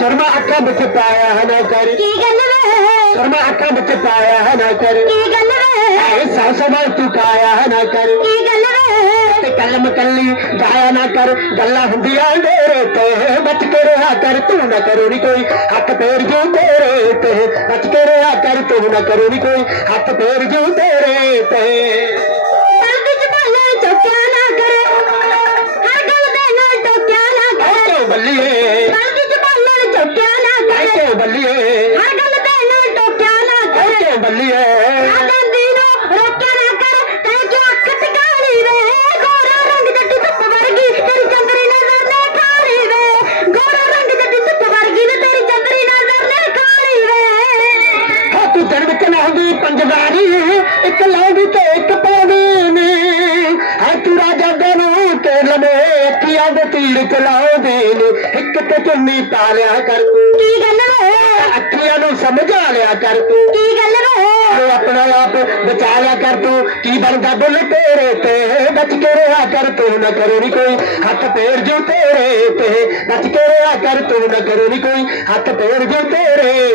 ਸ਼ਰਮਾ ਅੱਖਾਂ ਵਿੱਚ ਪਾਇਆ ਹੈ ਨਾ ਕਰ। ਕੀ ਗੱਲ ਵੇ? ਸ਼ਰਮਾ ਅੱਖਾਂ ਵਿੱਚ ਪਾਇਆ ਹੈ ਨਾ ਕਰ। ਕੀ ਗੱਲ ਵੇ? ਐ ਸਾਸ ਨਾਲ ਤੂੰ ਕਾਇਆ ਹੈ ਨਾ ਕਰ। ਕੀ ਗੱਲ ਵੇ? ਤੇ ਕਲਮ ਕੱਲੀ ਜਾਇਆ ਨਾ ਕਰ। ਗੱਲਾਂ ਹੁੰਦੀਆਂ ਡੇਰੇ ਤੇ ਬਚ ਕੇ ਰਹਾ ਕਰ। ਤੂੰ ਨਾ ਕਰੋ ਨੀ ਕੋਈ ਹੱਥ ਪੈਰ ਜੂ ਤੇਰੇ ਤੇ। ਬਚ ਕੇ ਰਹਾ ਕਰ ਤੂੰ ਨਾ ਕਰੋ ਨੀ ਕੋਈ ਹੱਥ ਪੈਰ ਜੂ ਤੇਰੇ ਤੇ। ਲਾਉਂਦੀ ਪੰਜਵਾਰੀ ਇੱਕ ਲਾਉਂਦੀ ਤੇ ਇੱਕ ਪਾਉਂਦੀ ਨੀ। ਹਾਂ ਤੂੰ ਰਾਜਾ ਦੇ ਨੂੰ ਤੇ ਲਵੇ ਅੱਖੀਆਂ ਦੇ ਤੀਰ ਚਲਾਉਂਦੀ ਨੀ। ਇੱਕ ਤੇ ਚੁੰਨੀ ਪਾ ਲਿਆ ਕਰ ਤੂੰ। ਕੀ ਗੱਲ ਅੱਖੀਆਂ ਨੂੰ ਸਮਝਾ ਲਿਆ ਕਰ ਤੂੰ। ਬਚਾਇਆ ਕਰ ਤੂੰ। ਕੀ ਬਣਦਾ ਬੁੱਲ ਤੇਰੇ ਤੇ? ਬਚ ਕੇ ਰਿਹਾ ਕਰ ਤੂੰ, ਨਾ ਕਰੋ ਨੀ ਕੋਈ। ਹੱਥ ਪੈਰ ਜੋ ਤੇਰੇ ਤੇ। ਬਚ ਕੇ ਰਿਹਾ ਕਰ ਤੂੰ, ਨਾ ਕਰੋ ਨੀ ਕੋਈ। ਹੱਥ ਪੈਰ ਜੋ ਤੇਰੇ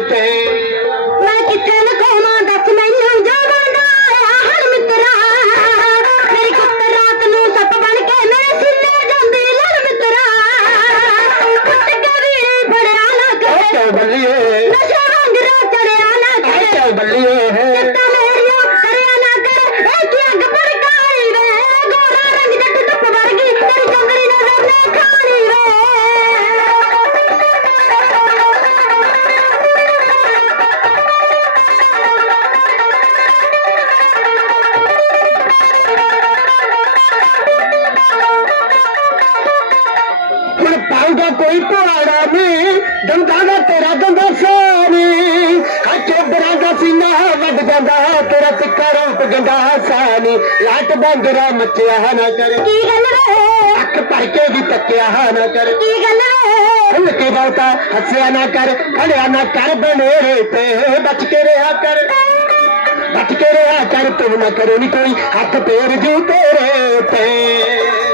ਪਾਉਂਦਾ ਕੋਈ ਪਹਾੜਾ ਨਹੀਂ ਦੰਦਾਂ ਦਾ ਤੇਰਾ ਦੰਦਾ ਸਾਨੀ ਆ ਚੋਬਰਾਂ ਦਾ ਸੀਨਾ ਵੱਡ ਜਾਂਦਾ ਤੇਰਾ ਤਿੱਕਾ ਰੂਪ ਗੰਦਾ ਸਾਨੀ ਲਾਟ ਬੰਗਰਾ ਮੱਚਿਆ ਨਾ ਕਰ। ਕੀ ਗੱਲ ਵੇ ਅੱਖ ਭਰ ਕੇ ਵੀ ਤੱਕਿਆ ਨਾ ਕਰ। ਕੀ ਗੱਲ ਵੇ ਖੁੱਲ ਕੇ ਬਹੁਤਾ ਹੱਸਿਆ ਨਾ ਕਰ। ਖੜਿਆ ਨਾ ਕਰ ਬਨੇਰੇ ਤੇ ਬਚ ਕੇ ਰਿਹਾ ਕਰ। ਬਚ ਕੇ ਰਿਹਾ ਕਰ ਤੂੰ ਨਾ ਕਰੋ ਨੀ ਕੋਈ ਹੱਥ ਪੈਰ ਜੂ ਤੇਰੇ ਤੇ